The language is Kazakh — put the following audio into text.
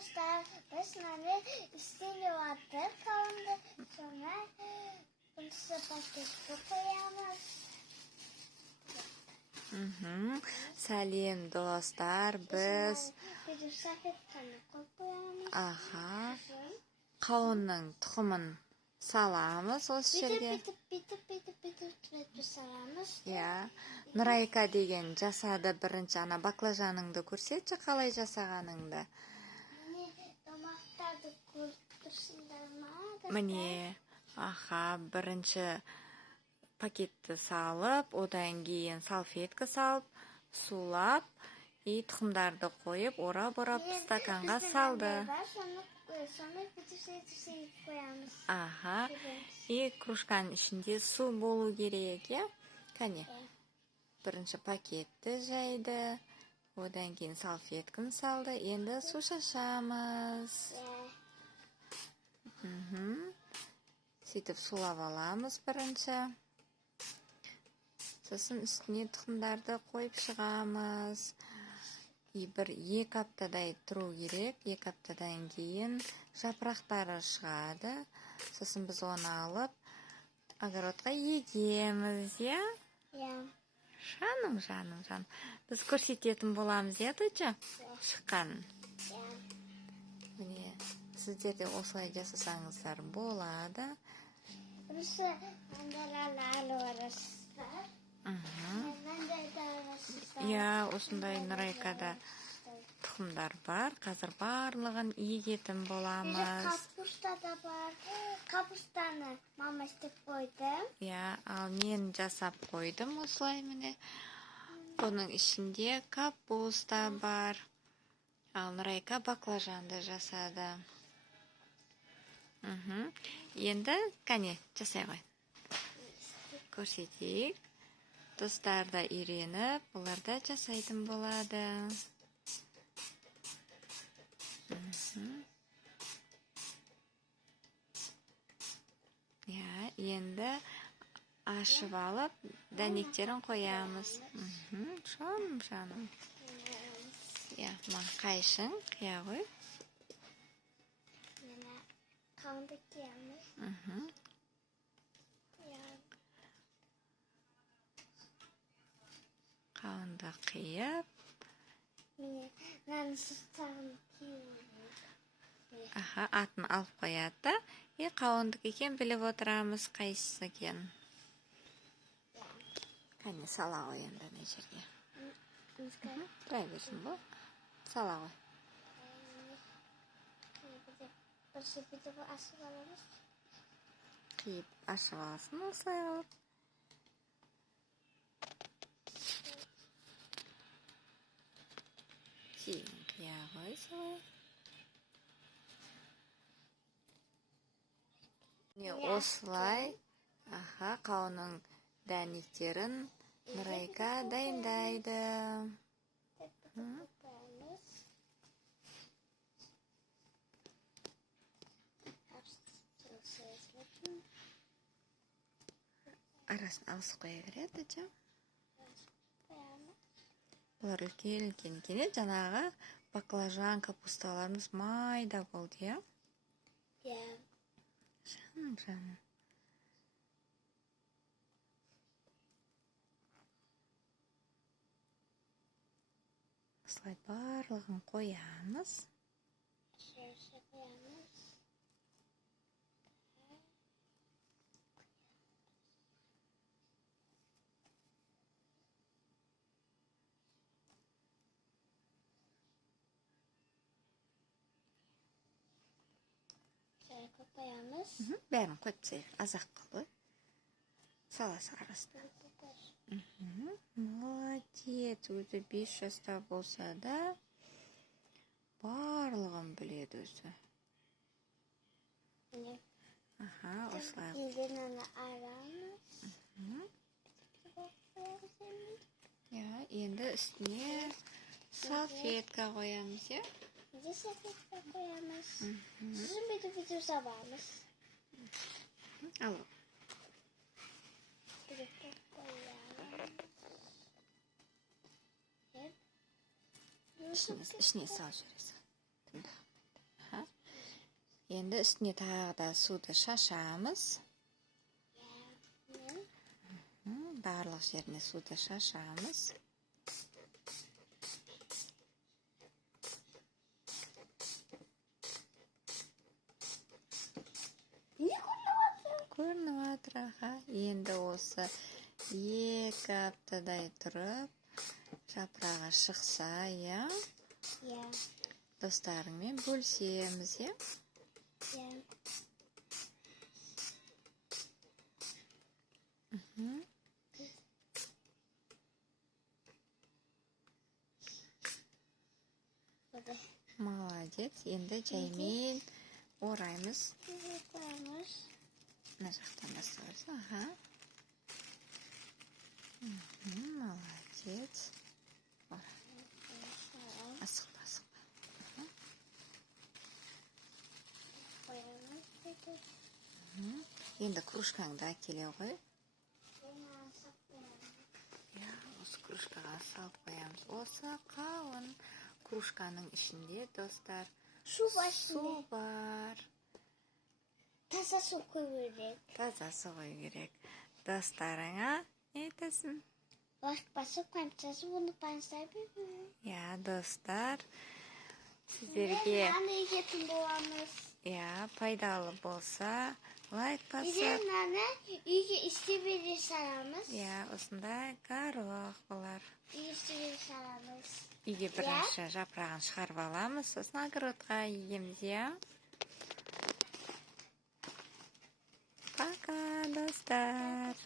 Arkadaşlar besmele üstüne attık kalındı. Sonra bunu paketine koyamız. Сәлем достар, біз Bir safetten koyamız. аха қауынның тұқымын саламыз осы жерге. Bitip salamız. Иә, Нұрайка деген жасады бірінші. Ана баклажаныңды көрсетші қалай жасағаныңды. Домақтарды көрсіңдер ма? Міне, аха, бірінші пакетті салып, одан кейін салфетка салып, сулап, и тұқымдарды қойып, орап-орап стаканға салды. Sonra bitip koyamız. Аха, и кружканың ішінде су болу керек, иә? Кәне, бірінші пакетті жайды, одан кейін салфетканы салды, енді су шашамыз. Сөйтіп сулап аламыз бірінші. Сосын үстіне тұқымдарды қойып шығамыз. Екі аптадай тұру керек. 2 аптадан кейін жапырақтары шығады. Сосын біз оны алып, огородқа егеміз, иә? Жаным. Біз көрсететін боламыз, иә, Туча? Шыққанын. Міне, сіздер де осылай жасасаңыздар болады. Burası mandalarla arasında. Иә, осындай Нұрайкада тұқымдар бар. Қазір барлығын егетін боламыз. Kapusta da var. Kapustаны мама істеп қойды. Иә, ал мен жасап қойдым осылай міне. Оның ішінде капуста бар. Ал Нұрайка баклажанды жасады. Енді, кәне, жасай ғой. Көрсетейік. Достар да үйреніп, олар да жасайтын болады. Иә, енді ашып алып, дәнектерін қоямыз. Жаным. Иә, қайшың қия ғой. Қауынды киямыз. Қауынды қиып. Мені сұстағын киіп. Аха, атын алып қояды. Қауындық екен біліп отырамыз қайсысы екен. Кәне, сала ғой енді не жерге. Тұра берсін бұл. Сала ғой. Bitip ашып аламыз. Қиып ашып алсын осылай қылып. Кейін қия ғой солай. Осылай, аха, қауынның дәнектерін Нұрайка дайындайды. Арасын алыс қоя береді, жа. Олар үлкен екен, жаңағы баклажан, капусталарымыз майда болды, иә? Иә. Жаным. Осылай барлығын қоямыз. Koyamız. Бәрін қойып тастайық, азақ қылып. Саласы арасында. Молодец, өзі 5 жаста болса да, барлығын біледі өзі. Аха, осылай. Елден аны арамыз. Иә, енді үстіне салфетка қоямыз, иә? Где салфетка koyamız. Sizin bir sabahımız. Al. Birlikte koyalım. İçine sal şurası. Endi üstüne tағы да суды шашамыз. Барлық жеріне суды шашамыз. Көрініп жатыр, аха. Енді осы 2 аптадай тұрып, жапырағы шықса, иә, достарыңмен бөлісеміз, иә. Молодец. Енді жаймен ораймыз. Мына жақтан бастаймыз. Аха. Молодец. Асықпа, асықпа. Енді кружкаңды әкеле ғой. Осы кружкаға салып қоямыз. Осы қалың кружканың ішінде, достар, Su var су şimdi. бар. Таза su koyuyoruz. Таза су қою керек. Достарыңа не етесің? Басып қойымсасы bunu ben sayabilirim. Я, достар, сіздерге Екен боламыз. пайдалы болса, лайк басып, Bizimle үйге істебеді саламыз. осындай горох болар. Үйге істебеді саламыз. Үйге бірінші жапырағын шығарып аламыз, сосын огородқа егеміз, Пока, достар.